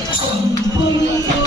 이거 정.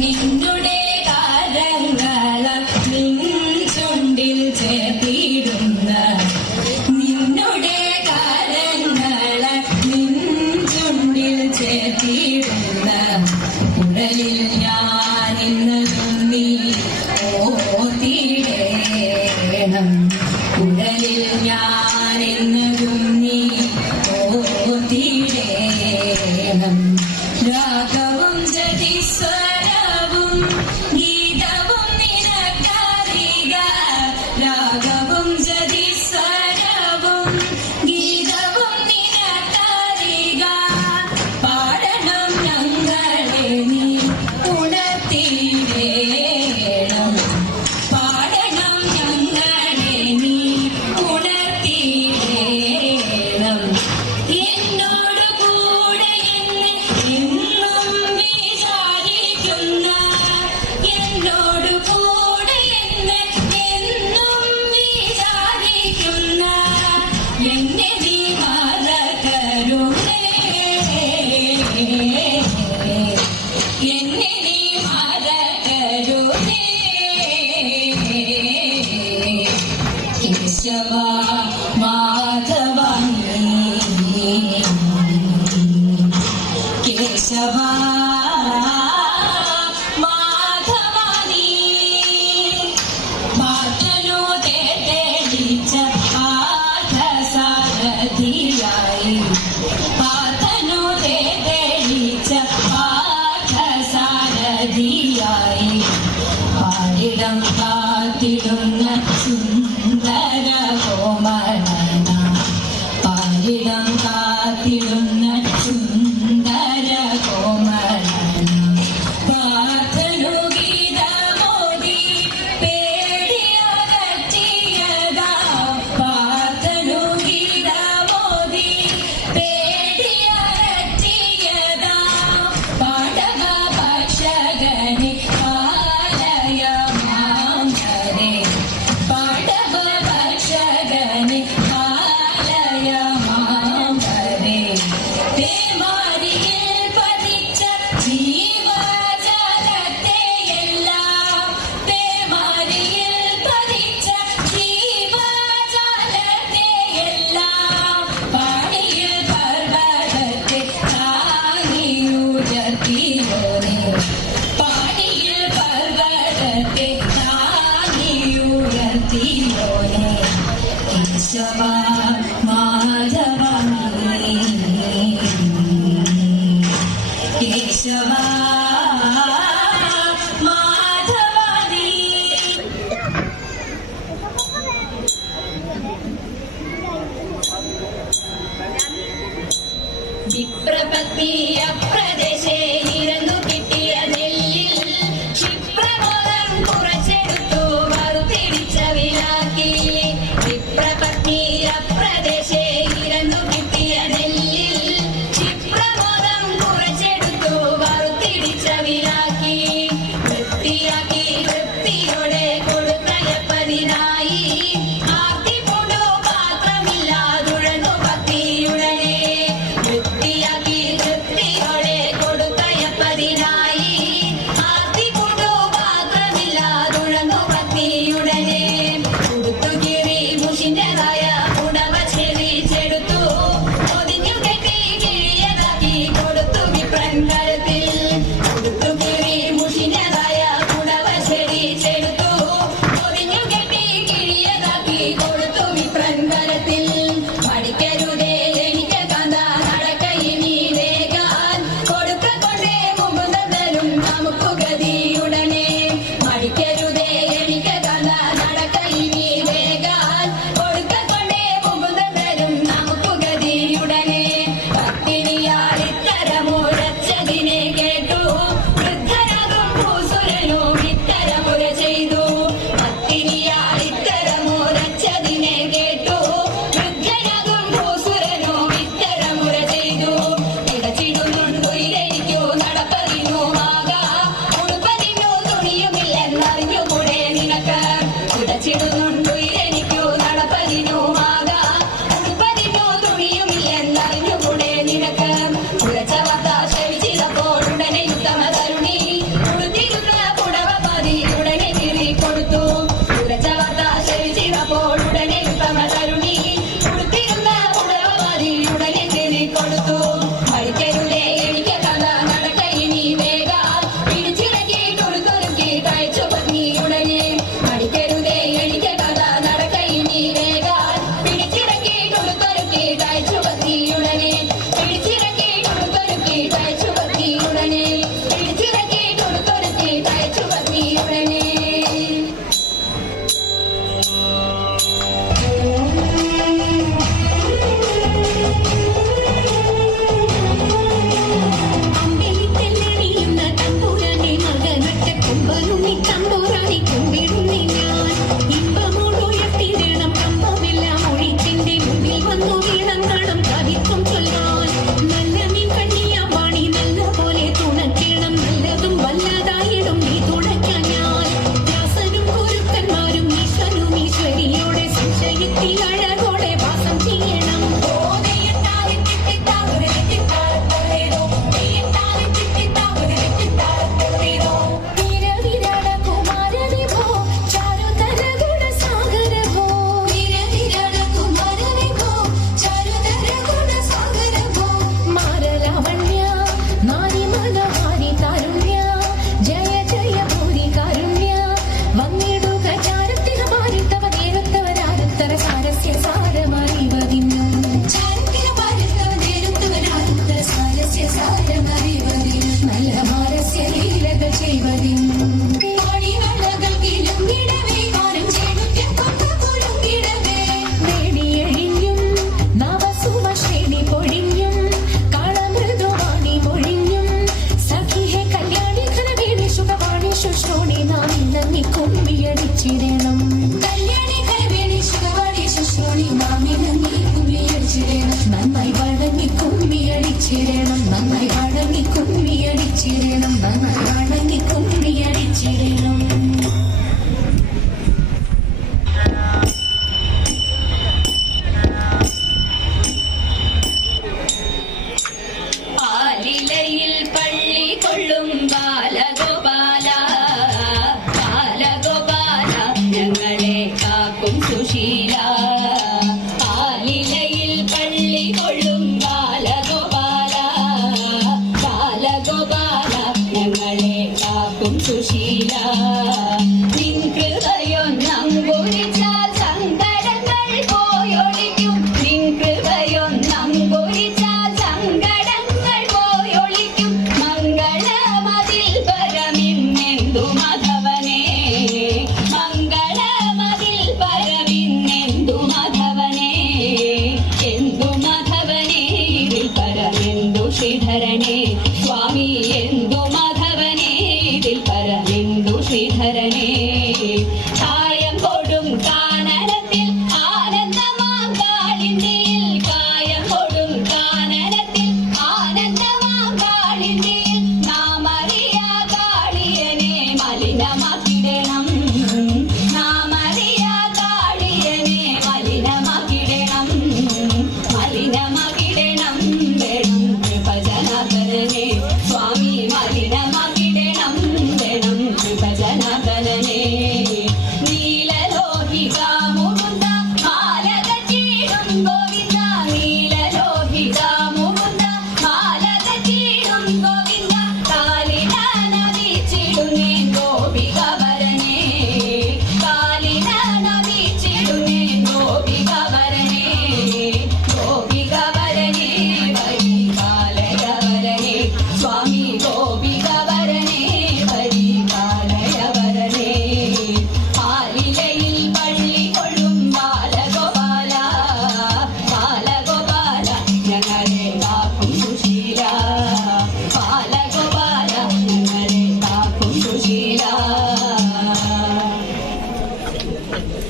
നിന്നുടെ കാരങ്ങള നിൻ ചുണ്ടിൽ ചേർത്തിടുന്ന നിന്നുടെ കാരങ്ങള നിൻ ചുണ്ടിൽ ചേർത്തിടുന്ന ഉടലിൽ ഞാൻ ഇന്ന് ये ഇടം കാത്തിടും. ma ഗോപാല ഞങ്ങളെ കാക്കും സുശീല.